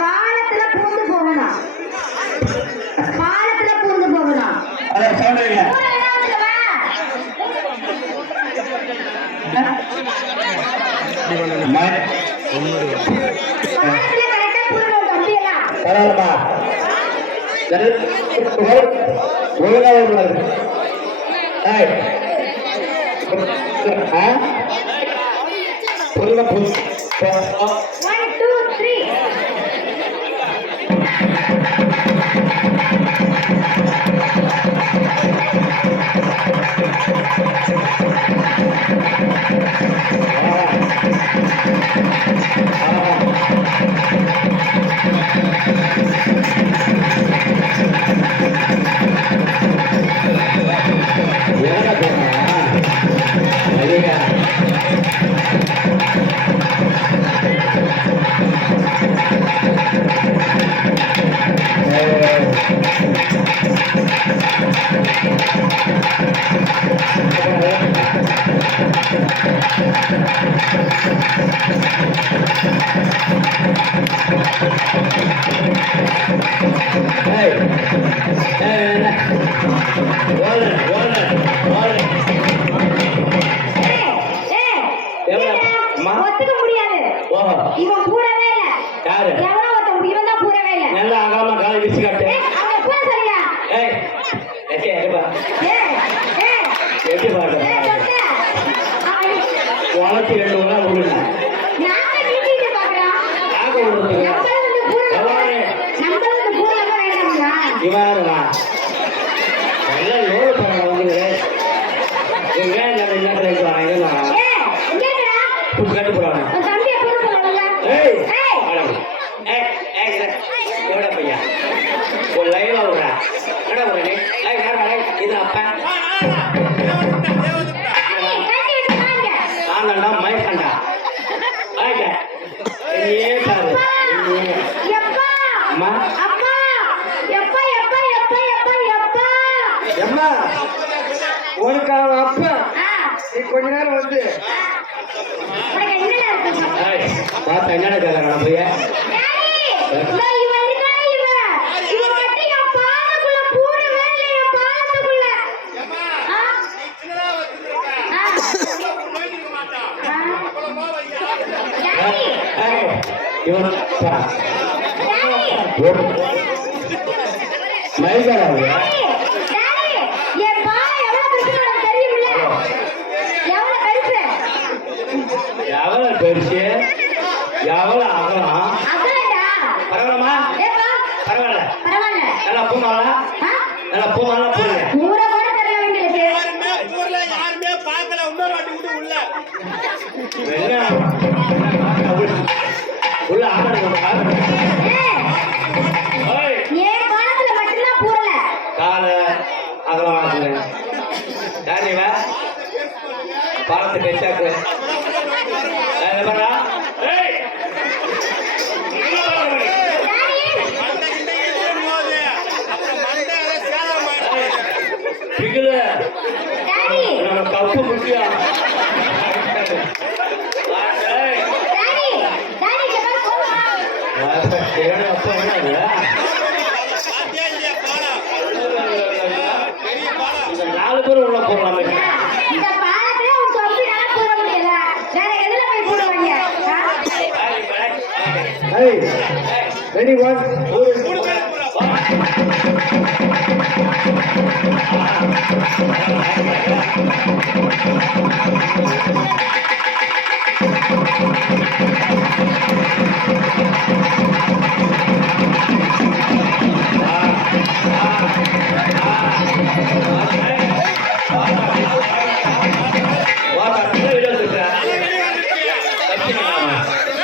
பாலத்துல பூந்து போகணும். பாலத்துல பூந்து போகணும். இவன் கூடவே இல்ல. யாரு? எவனோ ஒருத்தன் இவன் தான் கூடவே இல்ல. நல்ல அகலமா காலை வீசி காட்டு. அவன் கூட சரியா? ஏய். ஏய் ஏப்பா. ஏய். எப்படி பாரு? வாளத்தி ரெண்டு வர ஓடுங்க. நாங்க நீங்க பாக்குறோம். நாங்க ஓடுறோம். நம்ம வந்து கூடவே வேண்டாம்டா. இவரா. எல்லாம் லோடு பண்ண வந்து. எங்க நான் என்ன பண்றேன் இதெல்லாம். ஏய், இங்கடா. புடிச்சிட்டு போறானே. இது அப்பா மயக்கண்டா உனக்கான அப்பா நீ கொஞ்ச நேரம் வந்து பார்த்தா என்னடா கேட்கறான் அப்படியே எவ்வளவு பெருசு எவ்வளவு அகலம் பரவாயில்லமா பரவாயில்ல நல்லா பூமாலா நல்லா பூமாலா போடுங்க யாருமே பார்க்கல இன்னொரு வாட்டி விட்டு உள்ள பாலத்தை பெற்றாக்கு கப்பு முக்கியா அப்பா என்ன நாலு பேரும் உள்ள போடலாம் ready one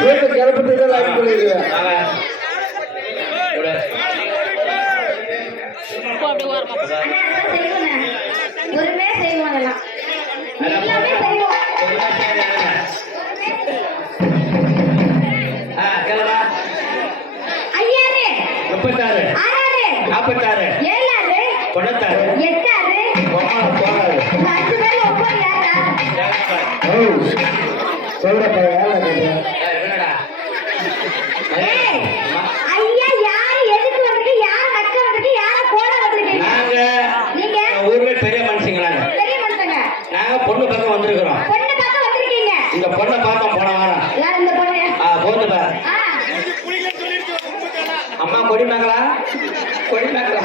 வீட்டு கிளப்பத்துக்கு லைட் பண்ணிடுவேன். ஒருமே செய்வோம் அதெல்லாம் எல்லாமே செய்வோம். ஐயாறு 36 46 7 96 8 10 பேர் ஒவ்வொரு யாரா சொல்றப்ப என்னடா ஏய் ஐயா யார் எதுக்கு வந்திருக்கு யார் நக்க வந்திருக்கு யார போட வந்திருக்கீங்க நாங்க நீங்க ஊர்ல பெரிய மனுஷங்களாங்க பெரிய மனுஷங்க நாங்க பொண்ணு பக்கம் வந்திருக்கிறோம். பொண்ணு பார்க்க வந்திருக்கீங்க இந்த பொண்ணை பார்த்தோம் போன வாரம். யார் இந்த பொண்ணு போது பா ஆ அம்மா கொடிமங்களா கொடிமங்களா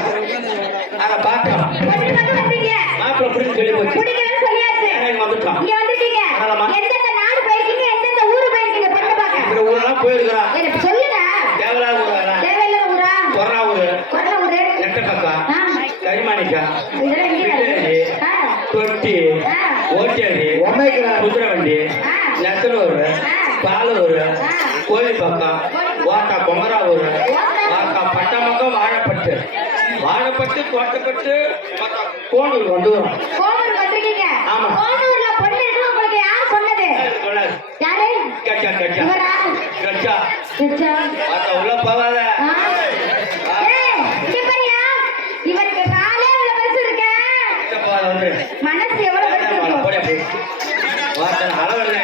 அத பார்த்தோம். பொண்ணு பார்க்க வந்தீங்க மாப்பிள்ளை பிடிச்சி சொல்லி போச்சு. பிடிக்கலன்னு சொல்லியாச்சு நாங்க வந்துட்டோம். இங்க வந்திருக்கீங்க ஆமாம்மா. எந்தெந்த நாடு போயிருக்கீங்க எந்தெந்த ஊரு போயிருக்கீங்க பொண்ணு பார்க்க இந்த ஊரெல்லாம் போயிருக்கிறோம். எனக்கு சொல்லுங்க தேவலா ஊரா தேவையில்ல ஊரா கொரோனா ஊரு கொரோனா ஊரு நெட்ட பக்கம் ஆ கரிமாணிக்கா இதெல்லாம் இங்கே விட்டேரி ஆ தொட்டி ஆ ஓட்டேரி ஒமைக்கிறா குதிரை வண்டி ஆ நெத்தலூர் பாலூர் கோழி பக்கம் ஓட்டா கொமராவூர் வாக்கா பட்டமக்கம் வாழைப்பட்டு வாழைப்பட்டு தோட்டப்பட்டு கோணூர் வந்துடும். கோனூர் வந்திருக்கீங்க ஆமா. கோனூர்ல பொண்ணு இருக்கு உங்களுக்கு யார் சொன்னது சொல்லாது யாரு கச்சா கச்சா இவரா கச்சா சிச்சா பார்த்தா உள்ள போவாத ஏய் இங்க பாரியா இவருக்கு காலே இவ்வளவு பெருசு இருக்க போவாத வந்து மனசு எவ்வளவு பெருசு இருக்கும் போட போய் வார்த்தை அளவு இல்லை.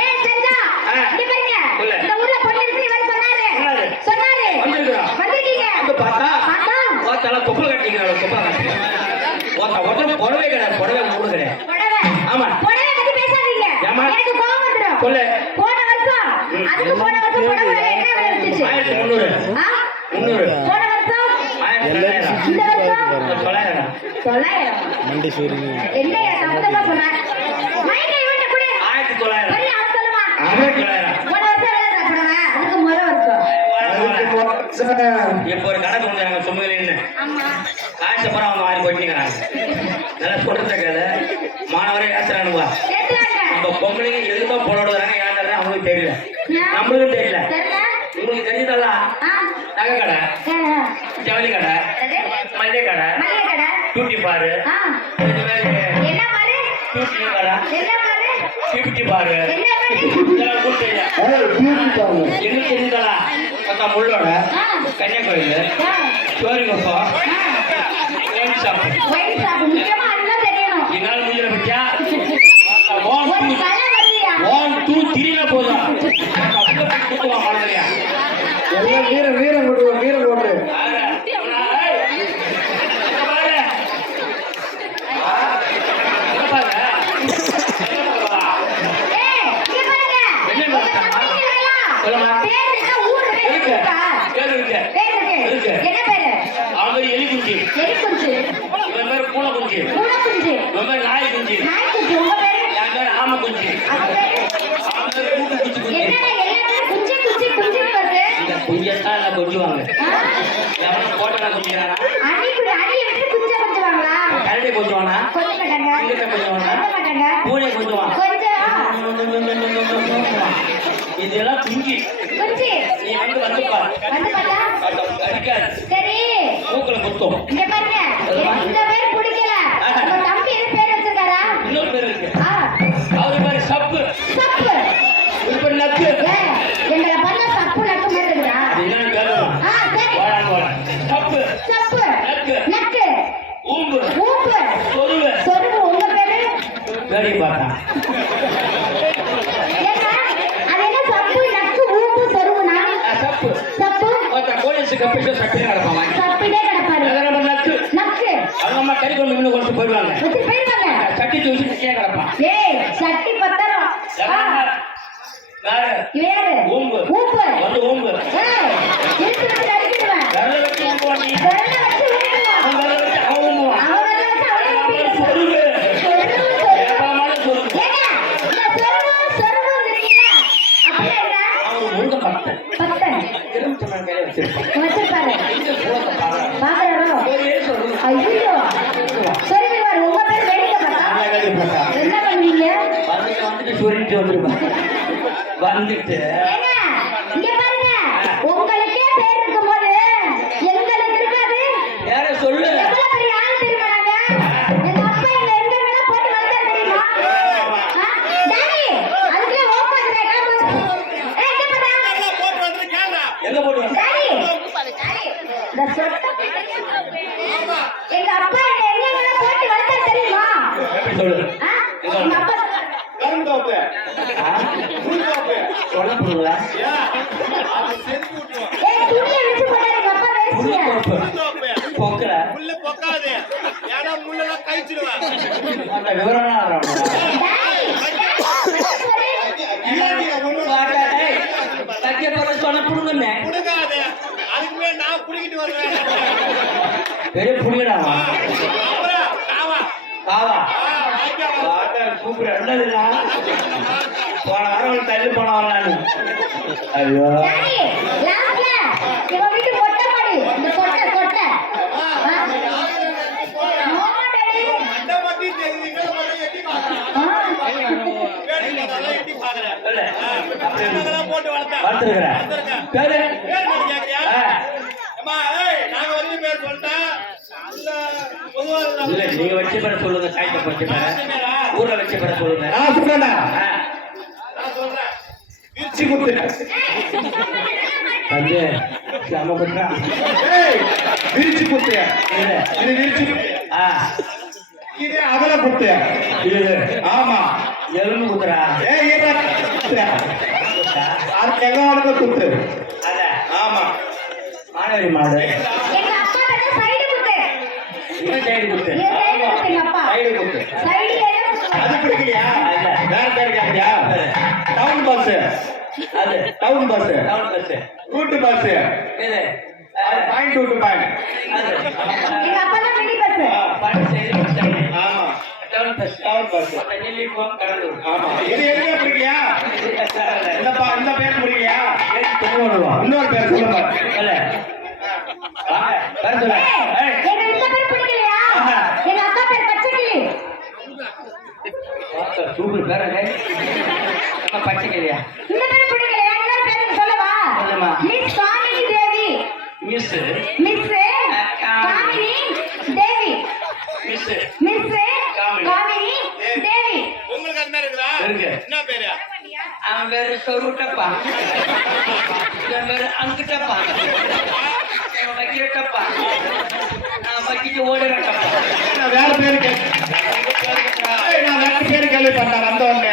ஏய் செஞ்சா இங்க பாருங்க சொல்லு. இந்த ஊர்ல பொண்ணு இருக்கு இவர் சொன்னாரு சொன்னாரு வந்திருக்கிறோம். வந்திருக்கீங்க வந்து பார்த்தா பார்த்தா வார்த்தை தொப்பல் கட்டிக்கிறாள் தொப்பல் கட்டி வார்த்தை உடனே புடவை கிடையாது புடவை மூணு கிடையாது. புடவை ஆமா புடவை பத்தி பேசாதீங்க ஏம்மா? எனக்கு கோவம் வந்துரும் சொல்லு. போன வருஷம் அதுக்கு போன வருஷம் புடவை விலை என்ன விலை இருந்துச்சு 1300 ஆ 300 போன வருஷம் 1900 இந்த வருஷம் 900 900 மண்டி சூரி என்னையா சம்பந்தமா சொன்னேன் மைக்கை இவன்ட்ட கொடு 1900 சரி அவன் சொல்லுமா 1900 போன வருஷம் எவ்வளவு புடவை அதுக்கு முத வருஷம் இப்போ ஒரு கணக்கு வந்து நாங்கள் சும்மையில ஆமா காய்ச்ச பிறகு அவங்க மாறி போயிட்டுங்கிறாங்க. நல்லா சொல்றதுக்காத மாணவரை ஏசுறானுவா. கேட்டுறாங்க நம்ம பொம்பளைங்க எதுக்கும் போடுறாங்க ஏன் அவங்களுக்கு தெரியல நம்மளுக்கும் தெரியல. சரியா உங்களுக்கு தெரிஞ்சதல்ல ஆ நகை கடை ஜவுளி கடை மல்லிகை கடை மளிகை கடை டூட்டி பாரு ஆ இது மாதிரி என்ன மாதிரி டூட்டி கடை என்ன மாதிரி பிப்டி பாரு என்ன மாதிரி இதெல்லாம் உங்களுக்கு தெரியல. எங்களுக்கு தெரிஞ்சதல்ல பத்தா முள்ளோட ஆ கன்னியாகுமரி ஆ சோரிகுப்பம் ஒயின் ஷாப் ஒயின் ஷாப் முக்கியமா அதுதான் தெரியணும் எங்களால் முடியல பத்தியா ஒரு கலை வரலையா 1 2 3 போதும் எல்லாம் வீரம் வீரம் கொடு வீரம் கொடு ஏய் இங்க பாருங்க உங்க தம்பிங்களா சொல்லுமா. பேர் இருக்கா ஊர் இருக்கா பேர் இருக்கு என்ன பேரு எலி குஞ்சு பூனை குஞ்சு உங்க பேரு அவ பேரு என்னடா எல்லாமே குஞ்சு குஞ்சு குஞ்சுன்னு வருது கொஞ்சுவாங்க கொஞ்சம் அடி எடுத்து குஞ்ச கொஞ்சுவாங்களா கரடி கொஞ்சுவானா கொஞ்ச மாட்டாங்க கொஞ்ச மாட்டாங்க பூனை கொஞ்சுவான் கொஞ்சம் இதெல்லாம் குஞ்சு குஞ்சு நீ வந்துப்பா வந்து பார்த்தா அடிக்காது சரி மூக்குல குத்தும். இங்க பாருங்க எனக்கு இந்த பேர் பிடிக்கல உங்க தம்பி எது பேர் வச்சிருக்காரா இன்னொரு பேர் இருக்கு ஆ அவரு பேரு சப்பு சப்பு ஒரு பேர் நக்கு ஏய் எங்களை பண்ண சப்பு நக்கு மாதிரி இருக்குடா அது என்னன்னு கேட்கணும். ஆ சரி போடான் சப்பு சப்பு நக்கு நக்கு ஊம்பு ஊப்பு சொருவு சொருவு உங்க பேரு வேடி பார்த்தான் ஏங்க அது என்ன சப்பு நக்கு ஊப்பு சொருவுனா சப்பு சப்பு ஒருத்த போலீஸ் கப்பிட்டு சட்டிலே கிடப்பான் சப்பிலே கிடப்பாரு நம்ம நக்கு நக்கு அவங்க அம்மா கறி கொண்டு மீன் கொண்டு போயிடுவாங்க வச்சு போயிருவாங்க சட்டி தூசி கீழே கிடப்பான் ஏய் சட்டி பத்தரம் வேற இவ யாரு ஊம்பு ஊப்பு வந்து ஊம்பு ஏய் இழுத்து வச்சு அடிச்சிடுவேன் விரல வச்சு ஊம்புவான் நீ விரல வச்சு ஊம்புவான் அவன் விரல வச்சு அவன் ஊம்புவான் அவன் விரல வச்சு அவனே ஊம்பிட்டு சொருவு சொருவு சொருவு ஏகமான சொருவு ஏங்க இந்த சொருவு சொருவு இருக்கீங்களா அப்படியே என்ன அவன் முருக பக்தன் பத்தன் எலுமிச்சம்பழம் கையில வச்சிருப்பான் வச்சிருப்பாரு இந்த சூழத்தை பாக்குறான் பாக்குறாரோ ஒரே சொருவு ஐயோ சொருவிவாரு உங்க பேர் வேடிக்கை பார்த்தா வேடி பார்த்தா என்ன பண்ணுவீங்க வந்துட்டு சொல்லிட்டு வந்துருப்பான் வந்துட்டு ஏங்க சொல்லு ஆ? உங்க அப்பா சொல்லுங்க. கருந்தோப்பு புல்தோப்பு சொல்ல போடுங்களா ஏய், துணியை விரிச்சு போட்டாரு, எங்க அப்பா வேஷ்டியா? பொக்கல முள்ளு பொக்காது ஏன்னா முள்ளெல்லாம் கழிச்சிடுவேன் அந்த விவரம் டேய், தைக்க போற சொன்ன புடுங்கண்ணே புடுங்காது அதுக்குமே நான் புடிக்கிட்டு வருவேன் பெரிய புடுங்கடாமா அப்புறம் காவா காவா வாய்க்கா சூப்பர் ரெண்டதுடா போன வாரம் தள்ளி போனவன் நானு ஐயோ டாடி, லாஸ்ட்ல இவ வீட்டு மொட்டை மாடி, இந்த கொட்டை. ஆ? ஆமா, டாடி. அந்த மட்டி தெரியுது மட்டும் எட்டி பாக்குறேன் ஆ. எட்டி பாக்குறேன் இல்ல அதெல்லாம் போட்டு வளர்த்தேன் பார்த்துருக்கிறேன் பேரு பேர் மட்டும் கேக்குறியா ஆ. அம்மா ஏய் நாங்க வந்து பேர் சொல்லிட்டேன் அந்த பொதுவாக இல்ல நீங்க வச்ச பேர சொல்லுங்க சாய்க்க வச்ச பேர ஊர்ல வச்ச பேர சொல்லுங்க நான் சொல்றேன் ஆ. நான் சொல்றேன் விரிச்சு குத்து அது செம குத்தா ஏய் விரிச்சு குத்து இல்ல இது விரிச்சு குத்து ஆ இது அவல குத்து இது ஆமா எலும்பு குத்துறா ஏய் இது குத்து அது எங்க குத்து அத ஆமா மாணவி மாடு எங்க அப்பா கிட்ட சைடு குத்து. இது சைடு குத்து இது சைடு குத்து எங்க அப்பா. சைடு குத்து சைடு எல்லாம் அது பிடிக்கலையா இல்ல. வேற பேர் கேட்கறியா டவுன் பஸ் அது town bus town bus route bus இது பாயிண்ட் டு பாயிண்ட் அது எங்க அப்பா தான் மினி பஸ். பாட்டு சைடு சைடு ஆமா டவுன் பஸ் டவுன் பஸ் நெல்லிக்கும் கடலூர் ஆமா இது எதுவுமே பிடிக்கலையா இந்த பேர் பிடிக்கலையா இன்னொரு பேர் சொல்லுங்க இல்ல வாங்க பேர் சொல்ல ஏய், எங்க இந்த பேர் பிடிக்கலையா? ஆஹா. எங்க அக்கா பேர் பச்சைக்கிளி. சூப்பர் பேர் அது நம்ம பச்சைக்கிளியா இந்த பேர் பிடிக்கலையா? இன்னொரு பேர் சொல்லவா? சொல்லுமா. Miss Kamini Devi. Miss miss Kamini Devi. Miss miss Kamini. Kamini Devi. உங்களுக்கு அது மாதிரி இருக்குதா இருக்கு. என்ன பேரு அவன் பேரு சொருட்டப்பா என் பேரு அங்குட்டப்பா என் வைக்கிறட்டப்பா நான் வைக்கிட்டு ஓடுறட்டப்பா நான் வேற பேரு நான் வேற பேரு கேள்விப்பட்டேன் வந்த உடனே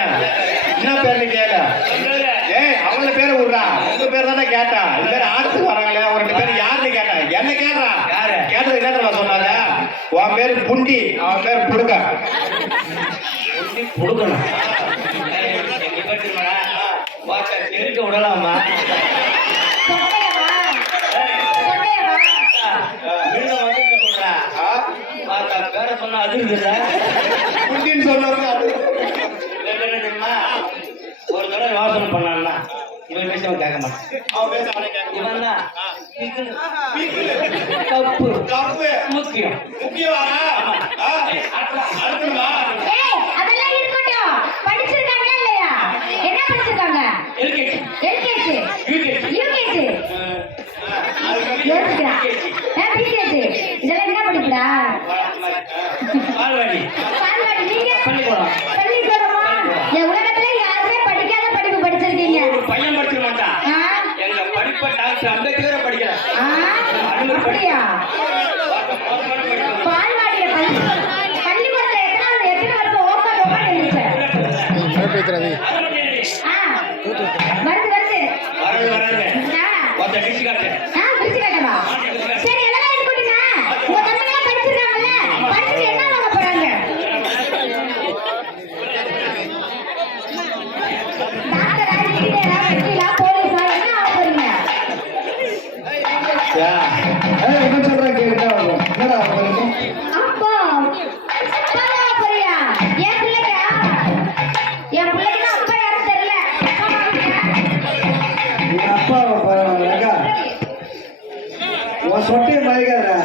என்ன பேரு கேளு ஏய் அவங்கள பேரை விடுறா உங்க பேர் தானே கேட்டா இந்த பேர் ஆட்டுக்கு வராங்களே ஒரு ரெண்டு பேர் யாருன்னு கேட்டேன் என்ன கேட்டா யாரு? கேட்டது என்ன தெரியுமா சொன்னாங்க உன் பேரு புண்டி அவன் பேர் புடுங்க கொடுக்கணும் எங்க பேட்டுமாடா வாட்ட தெரிஞ்சு விடலாமா சொட்டையவா? சொட்டையவா? வீடு வந்துட்டு சொல்றா பார்த்தா பேர சொன்னா அது இருக்குல்ல புண்டின்னு சொன்னவங்க அது என்ன தெரியுமா ஒரு தடவை யோசனை பண்ணான்னா இவன் பேச கேட்க மாட்டான் அவன் பேச அவனை கேட்க இவன் தான் வீட்டுல தப்பு தப்பு முக்கியம் முக்கியமா அடுத்துமா ஏய், அதெல்லாம் இருக்கட்டும். படிச்சிருக்காங்களா இல்லையா? என்ன படிச்சிருக்காங்க? LKG LKG, UKG UKG. யோசிக்கிறா. பிகேஜி. இதெல்லாம் என்ன படிக்கிறா? பால்வாடி பால்வாடி. நீங்க? பள்ளிக்கூடம் பள்ளிக்கூடமா? என் உலகத்துல யாருமே படிக்காத படிப்பு படிச்சிருக்கீங்க. ஒரு பையன் படிக்க மாட்டான் ஆ? எங்க படிப்பை டாக்டர் அம்பேத்கரை படிக்கிறான் ஆ? அப்படியா? பால்வாடியில பள்ளிக்கூடத்துல எத்தனை வருஷம் ஓப்பன் இருந்துச்சு? ஆ, வருது வருது. வராது ஆ, ஒருத்த டிஷ் காட்டு பிரிச்சு காட்டவா? சரி, எல்லாம் இருக்கட்டுங்க. உங்க தம்பிங்க படிச்சிருக்காங்கல்ல? படிச்சுட்டு என்ன வாங்க போறாங்க? டாக்டரா, இன்ஜினியரா, வக்கீலா, போலீஸா, என்ன ஆக போறீங்க? ஏய் என்ன சொல்றேன் கேளுடா என்னடா உங்களுக்கு அப்பா, அப்பாவா போறியா? என் பிள்ளைக்கா? என் பிள்ளைக்கு தான் அப்பா யாரும் தெரியல. அப்பாவா போறியா? என் அப்பா உன் சொட்டையை மயக்காதடா